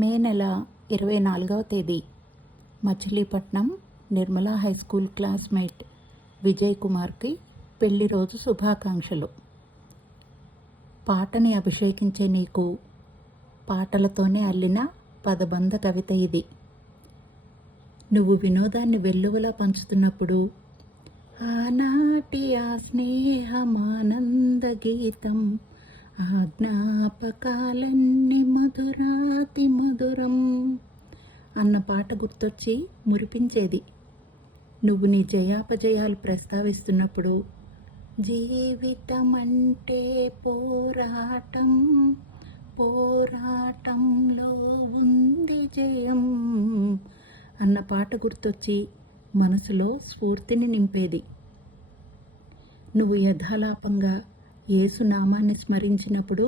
మే నెల 24వ తేదీ Machilipatnam Nirmala high school classmate Vijay కుమార్కి పెళ్లి రోజు శుభాకాంక్షలు. పాటని అభిషేకించే నీకు పాటలతోనే అల్లిన పదబంధ కవిత ఇది. నువ్వు వినోదాన్ని వెల్లువలా పంచుతున్నప్పుడు ఆనాటి ఆ స్నేహమానంద గీతం, ఆ జ్ఞాపకాలన్నీ మధురాతి మధురం అన్న పాట గుర్తొచ్చి మురిపించేది. నువ్వు నీ జయాపజయాలు ప్రస్తావిస్తున్నప్పుడు జీవితం అంటే పోరాటం, పోరాటంలో ఉంది జయం అన్న పాట గుర్తొచ్చి మనసులో స్ఫూర్తిని నింపేది. నువ్వు యథాలాపంగా యేసునామాన్ని స్మరించినప్పుడు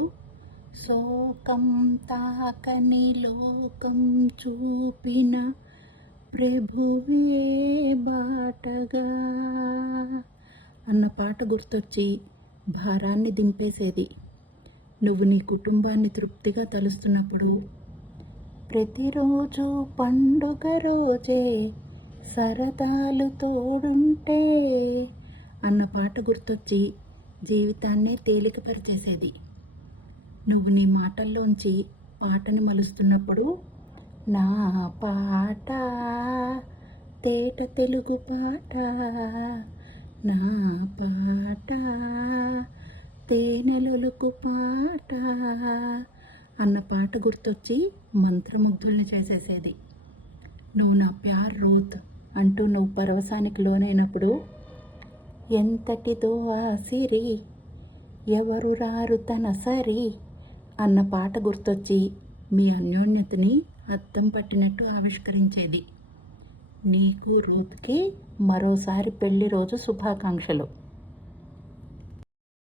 శోకం తాకని లోకం చూపిన ప్రభువే బాటగా అన్న పాట గుర్తొచ్చి భారాన్ని దింపేసేది. నువ్వు నీ కుటుంబాన్ని తృప్తిగా తలుస్తున్నప్పుడు ప్రతిరోజు పండుగ రోజే సరదాలు తోడుంటే అన్న పాట గుర్తొచ్చి జీవితాన్నే తేలికపరిచేసేది. నువ్వు నీ మాటల్లోంచి పాటని మలుస్తున్నప్పుడు నా పాట తేట తెలుగు పాట, నా పాట తేనెలొలుకు పాట అన్న పాట గుర్తొచ్చి మంత్రముగ్ధుల్ని చేసేసేది. నువ్వు నా ప్యార్ రోత్ అంటూ నువ్వు పరవశానికి లోనైనప్పుడు ఎంతటిదో ఆ సిరి ఎవరు రారు తన సరి అన్న పాట గుర్తొచ్చి మీ అన్యోన్యతని అద్దం పట్టినట్టు ఆవిష్కరించేది. నీకు రూత్కి మరోసారి పెళ్లి రోజు శుభాకాంక్షలు.